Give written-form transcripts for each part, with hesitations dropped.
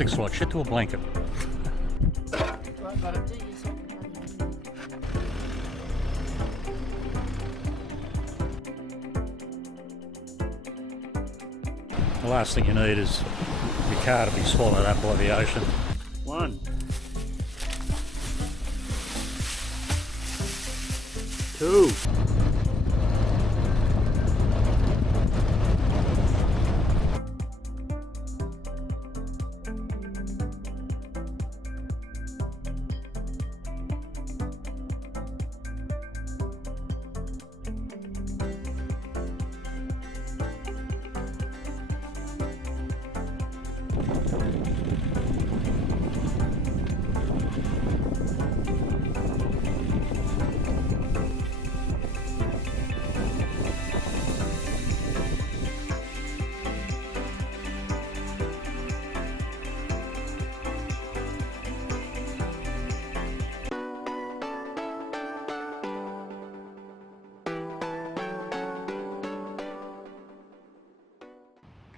sticks like shit to a blanket. The last thing you need is your car to be swallowed up by the ocean. 1, 2.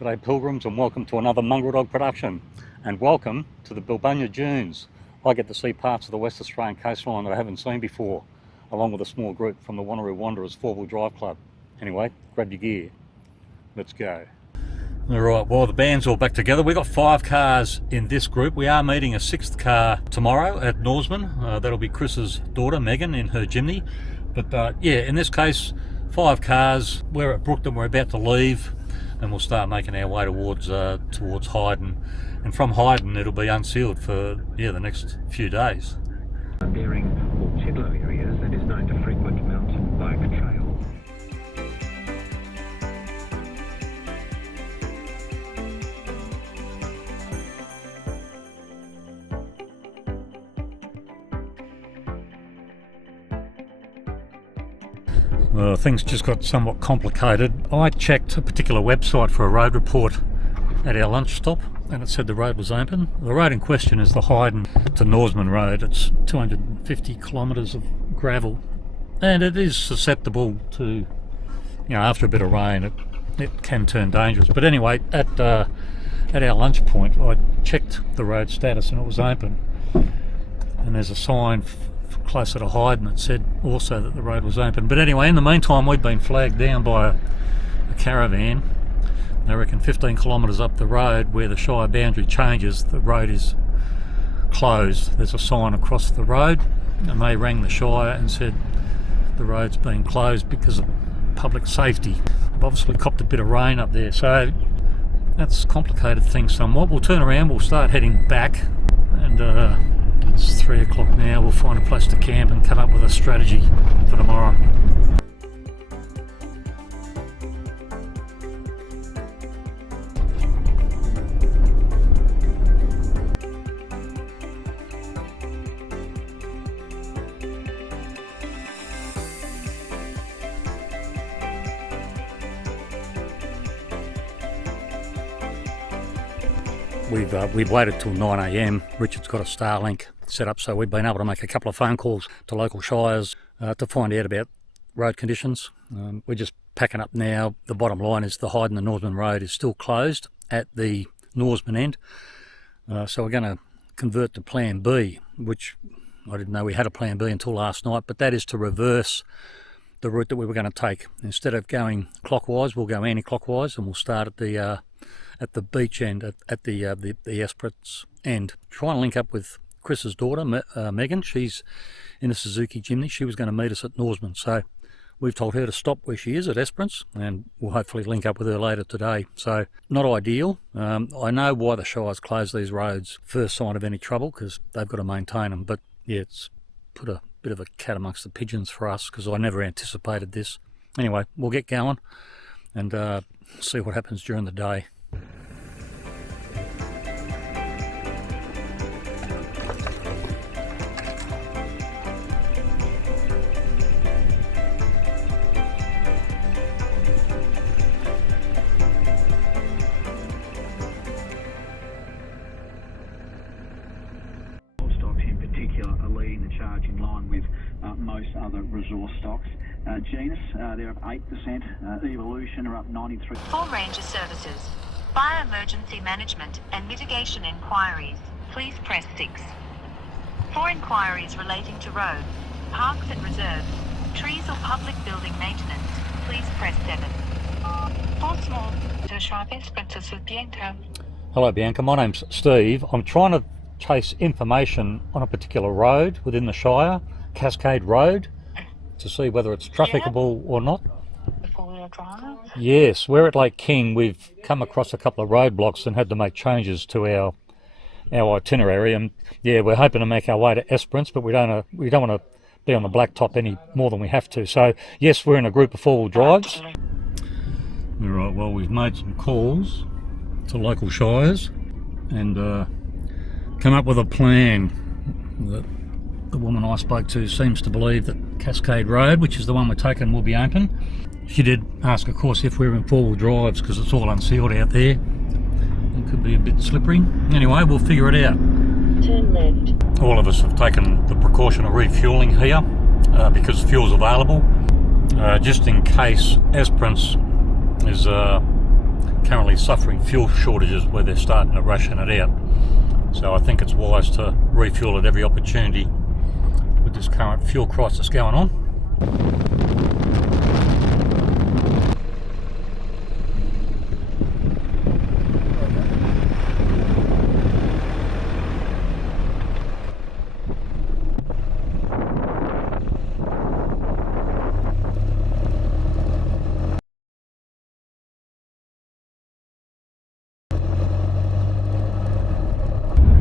G'day pilgrims, and welcome to another Mongrel Dog production, and welcome to the Bilbunya Dunes. I get to see parts of the Western Australian Coastline that I haven't seen before, along with a small group from the Wanneroo Wanderers 4-wheel drive club. Anyway, grab your gear, let's go. Alright, well the band's all back together. We've got 5 cars in this group. We are meeting a 6th car tomorrow at Norseman. That'll be Chris's daughter Megan in her Jimny. But yeah, in this case 5 cars. We're at Brookton, we're about to leave, and we'll start making our way towards Hyden, and from Hyden it'll be unsealed for the next few days. Bearing all Tidlow areas and is known to frequent mountain bike trail. Well, things just got somewhat complicated. I checked a particular website for a road report at our lunch stop, and it said the road was open. The road in question is the Hyden to Norseman road. It's 250 kilometres of gravel, and it is susceptible to, after a bit of rain, it can turn dangerous. But anyway, at our lunch point, I checked the road status and it was open. And there's a sign closer to Hyden that said also that the road was open. But anyway, in the meantime, we've been flagged down by a caravan. I reckon 15 kilometres up the road where the shire boundary changes, the road is closed. There's a sign across the road, and they rang the shire and said the road's been closed because of public safety. I've obviously copped a bit of rain up there, so that's complicated things somewhat. We'll turn around, we'll start heading back, and it's 3 o'clock now. We'll find a place to camp and come up with a strategy for tomorrow. We've waited till 9 AM. Richard's got a Starlink set up, so we've been able to make a couple of phone calls to local shires to find out about road conditions. We're just packing up now. The bottom line is the Hyden and Norseman road is still closed at the Norseman end, so we're going to convert to plan B, which I didn't know we had a plan B until last night, but that is to reverse the route that we were going to take. Instead of going clockwise, we'll go anti-clockwise, and we'll start at the beach end, at the Esperance end. Try and link up with Chris's daughter, Megan. She's in a Suzuki Jimny. She was going to meet us at Norseman, so we've told her to stop where she is at Esperance, and we'll hopefully link up with her later today. So not ideal. I know why the Shires close these roads first sign of any trouble, because they've got to maintain them, but yeah, it's put a bit of a cat amongst the pigeons for us, because I never anticipated this. Anyway, we'll get going and see what happens during the day. Most other resource stocks. Genus, they're up 8%. Evolution are up 93%. All Ranger services. Fire emergency management and mitigation inquiries, please press 6. For inquiries relating to roads, parks and reserves, trees or public building maintenance, please press 7. For small, to Shrive Esperances with Bianca. Hello Bianca, my name's Steve. I'm trying to chase information on a particular road within the Shire, Cascade Road, to see whether it's trafficable or not. Four-wheel drive. Yes, we're at Lake King. We've come across a couple of roadblocks and had to make changes to our itinerary, and yeah, we're hoping to make our way to Esperance, but we don't want to be on the blacktop any more than we have to. So yes, we're in a group of four-wheel drives. Right, well, we've made some calls to local shires and come up with a plan that the woman I spoke to seems to believe that Cascade Road, which is the one we're taking, will be open. She did ask, of course, if we're in four-wheel drives because it's all unsealed out there. It could be a bit slippery. Anyway, we'll figure it out. Turn left. All of us have taken the precaution of refuelling here because fuel's available, just in case Esperance is currently suffering fuel shortages where they're starting to ration it out. So I think it's wise to refuel at every opportunity with this current fuel crisis going on.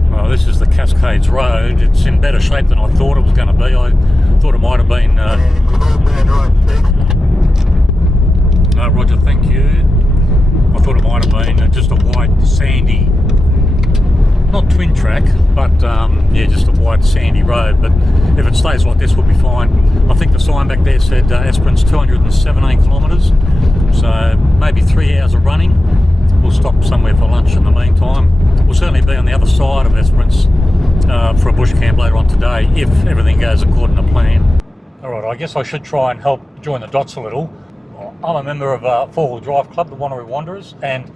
Well, this is the Cascades Road. It's in better shape than I thought it was going to be. I thought it might have been... Roger, thank you. I thought it might have been just a wide, sandy, not twin track, but yeah, just a wide, sandy road. But if it stays like this, we'll be fine. I think the sign back there said Esperance 217 kilometres, so maybe 3 hours of running. We'll stop somewhere for lunch in the meantime. We'll certainly be on the other side of Esperance for a bush camp later on today, if everything goes according to plan. Alright, I guess I should try and help join the dots a little. I'm a member of a four-wheel drive club, the Wanneroo Wanderers, and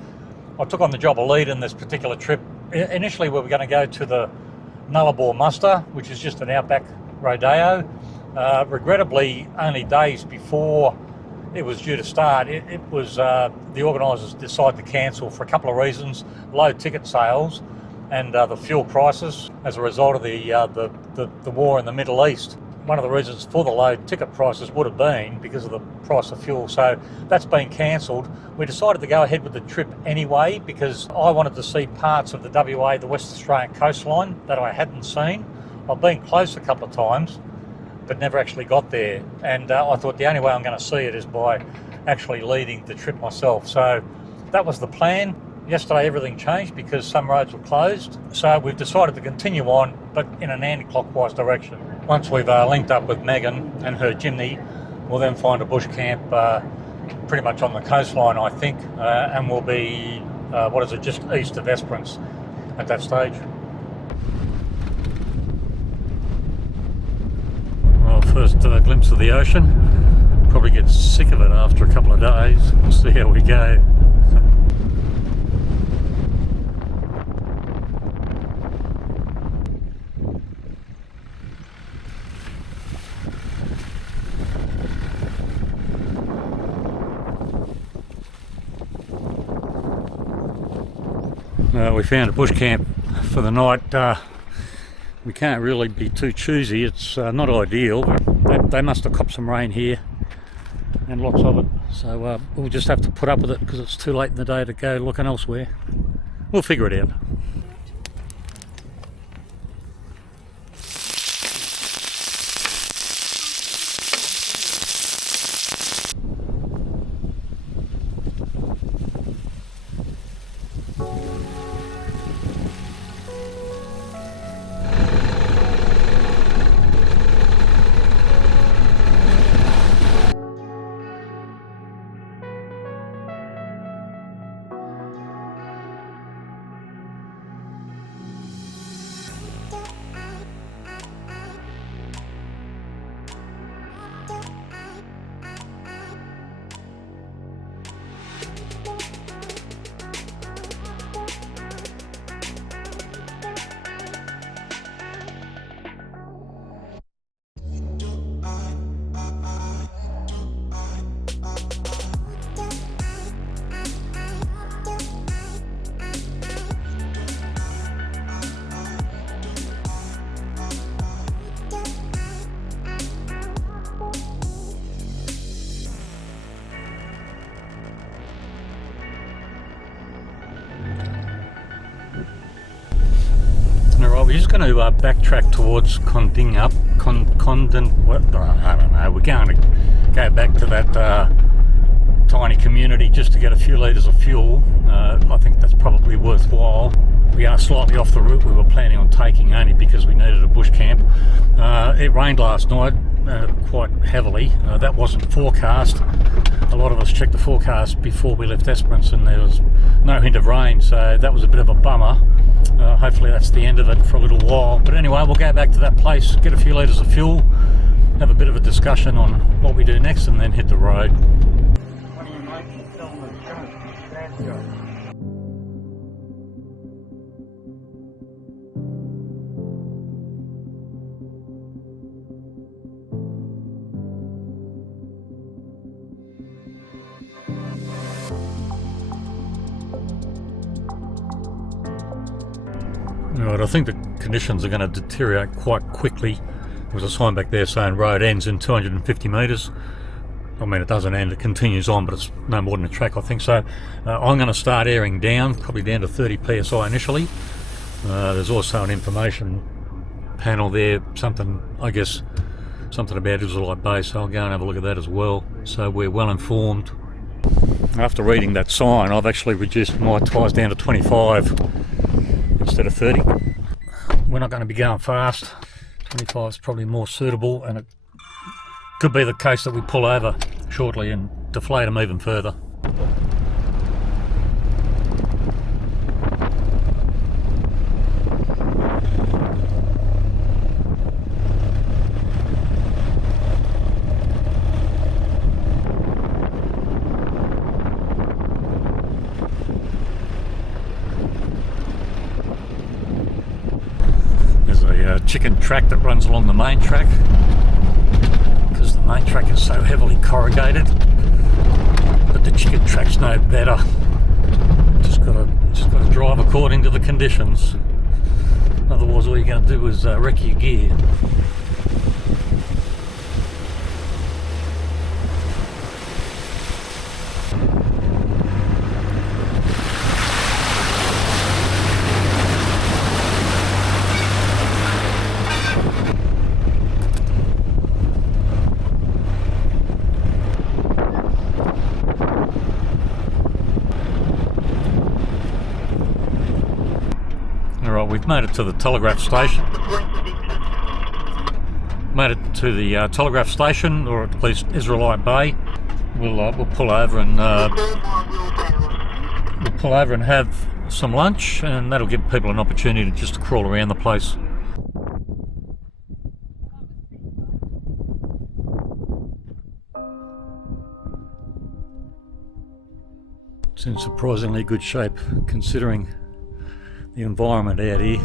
I took on the job of lead in this particular trip. Initially we were going to go to the Nullarbor Muster, which is just an outback rodeo. Regrettably, only days before it was due to start, it was the organisers decided to cancel for a couple of reasons: low ticket sales and the fuel crisis as a result of the war in the Middle East. One of the reasons for the low ticket prices would have been because of the price of fuel, so that's been cancelled. We decided to go ahead with the trip anyway because I wanted to see parts of the WA, the Western Australian Coastline, that I hadn't seen. I've been close a couple of times, but never actually got there, and I thought the only way I'm going to see it is by actually leading the trip myself. So that was the plan. Yesterday everything changed because some roads were closed, so we've decided to continue on, but in an anti-clockwise direction. Once we've linked up with Megan and her Jimny, we'll then find a bush camp pretty much on the coastline, I think, and we'll be, just east of Esperance at that stage. Well, first glimpse of the ocean. Probably get sick of it after a couple of days. We'll see how we go. We found a bush camp for the night. We can't really be too choosy. It's not ideal, but they must have copped some rain here and lots of it. So we'll just have to put up with it because it's too late in the day to go looking elsewhere. We'll figure it out. Right, we're just going to backtrack towards Condingup. I don't know. We're going to go back to that tiny community just to get a few litres of fuel. I think that's probably worthwhile. We are slightly off the route we were planning on taking, only because we needed a bush camp. It rained last night quite heavily. That wasn't forecast. A lot of us checked the forecast before we left Esperance and there was no hint of rain, so that was a bit of a bummer. Hopefully that's the end of it for a little while. But anyway, we'll go back to that place, get a few litres of fuel, have a bit of a discussion on what we do next, and then hit the road. What do you make of film insurance? Right, I think the conditions are going to deteriorate quite quickly. There was a sign back there saying road ends in 250 metres. I mean, it doesn't end, it continues on, but it's no more than a track, I think. So I'm going to start airing down, probably down to 30 psi initially. There's also an information panel there, something about Israelite Bay, so I'll go and have a look at that as well. So we're well informed. After reading that sign, I've actually reduced my tyres down to 25 instead of 30. We're not going to be going fast. 25 is probably more suitable, and it could be the case that we pull over shortly and deflate them even further. Chicken track that runs along the main track, because the main track is so heavily corrugated, but the chicken track's no better. Just gotta drive according to the conditions, otherwise all you're going to do is wreck your gear. Alright, we've made it to the telegraph station. Or at least Israelite Bay. We'll pull over and have some lunch, and that'll give people an opportunity just to crawl around the place. It's in surprisingly good shape considering the environment out here.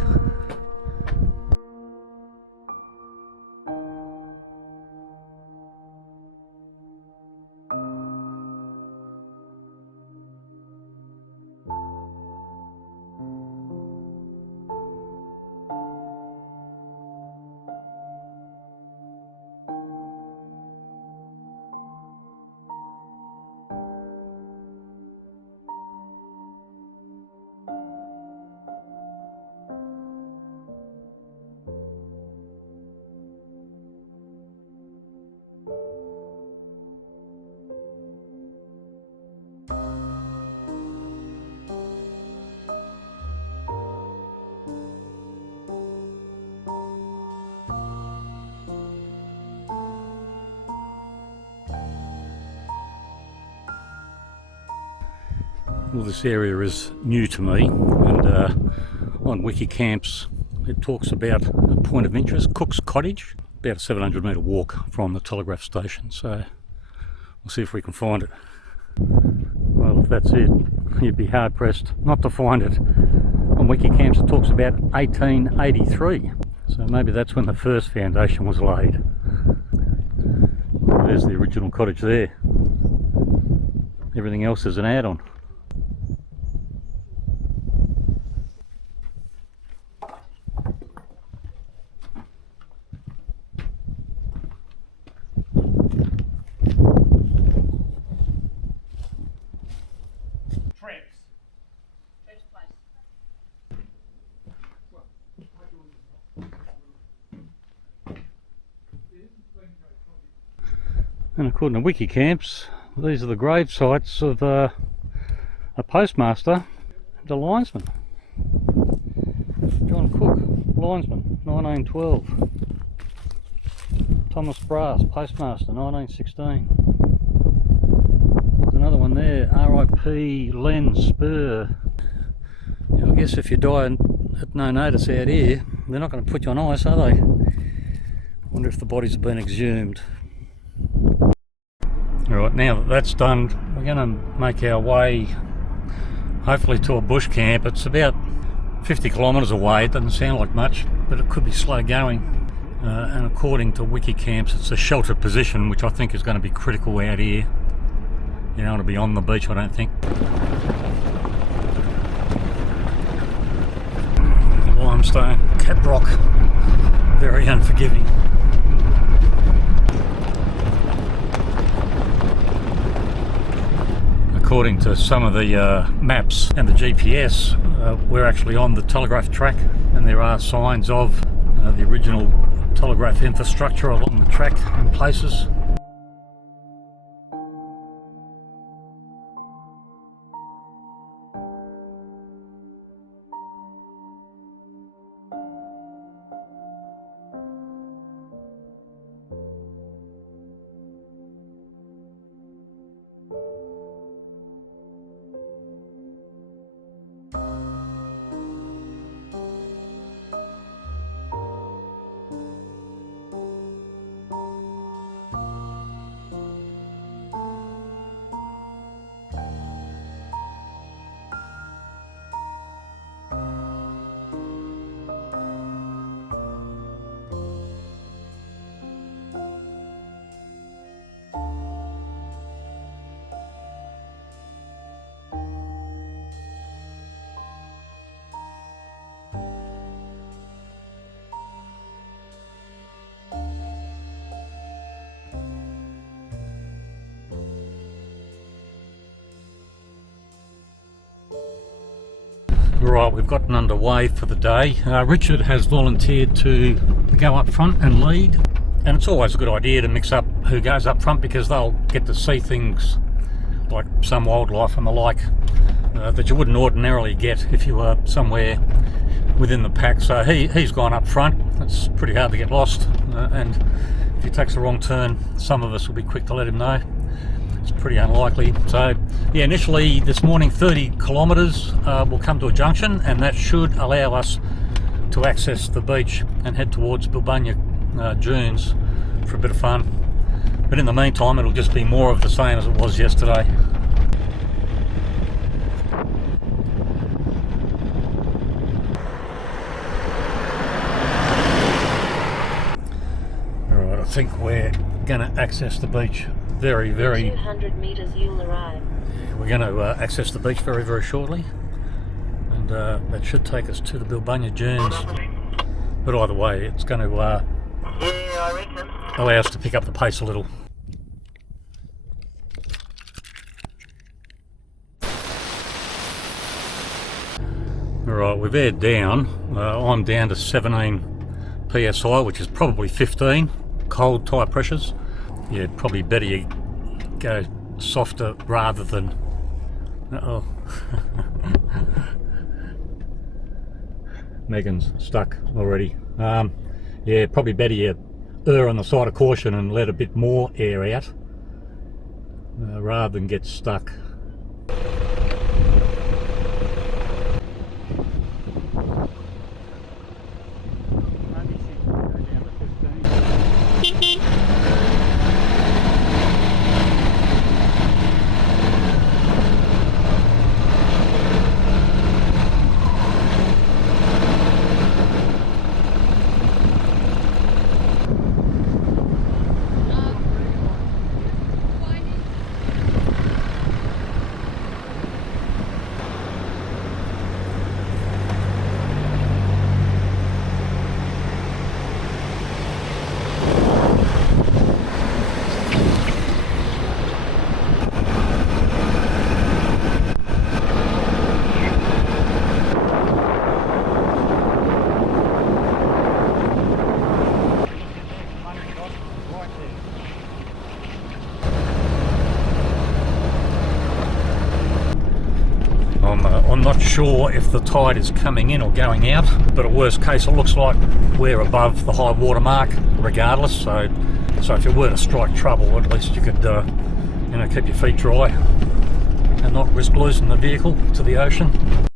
Well, this area is new to me, and on Wikicamps it talks about a point of interest, Cook's Cottage, about a 700 metre walk from the telegraph station, so we'll see if we can find it. Well, if that's it, you'd be hard pressed not to find it. On Wikicamps it talks about 1883, so maybe that's when the first foundation was laid. Well, there's the original cottage there. Everything else is an add-on. And according to wiki camps, these are the grave sites of a postmaster and a linesman. John Cook, linesman, 1912. Thomas Brass, postmaster, 1916. There's another one there, R.I.P. Len Spur. I guess if you die at no notice out here, they're not going to put you on ice, are they? I wonder if the bodies have been exhumed. Alright, now that that's done, we're going to make our way hopefully to a bush camp. It's about 50 kilometres away. It doesn't sound like much, but it could be slow going. And according to wiki camps, it's a sheltered position, which I think is going to be critical out here. You don't want to be on the beach, I don't think. Limestone, cap rock, very unforgiving. According to some of the maps and the GPS, we're actually on the telegraph track, and there are signs of the original telegraph infrastructure along the track in places. Right, we've gotten underway for the day. Richard has volunteered to go up front and lead, and it's always a good idea to mix up who goes up front, because they'll get to see things like some wildlife and the like that you wouldn't ordinarily get if you were somewhere within the pack. So he's gone up front. It's pretty hard to get lost, and if he takes the wrong turn, some of us will be quick to let him know. It's pretty unlikely. So yeah, initially this morning 30 kilometres we'll come to a junction, and that should allow us to access the beach and head towards Bilbunya dunes for a bit of fun. But in the meantime, it'll just be more of the same as it was yesterday. Alright, I think we're going to access the beach very 200 metres you'll arrive. We're going to access the beach very shortly, and that should take us to the Bilbunya dunes. But either way, it's going to allow us to pick up the pace a little. Alright, we've aired down. I'm down to 17 psi, which is probably 15 cold type pressures. Yeah, probably better you go softer rather than... Uh-oh. Megan's stuck already. Yeah, probably better you err on the side of caution and let a bit more air out rather than get stuck. I'm not sure if the tide is coming in or going out, but at worst case it looks like we're above the high water mark regardless, so if you were to strike trouble, at least you could keep your feet dry and not risk losing the vehicle to the ocean.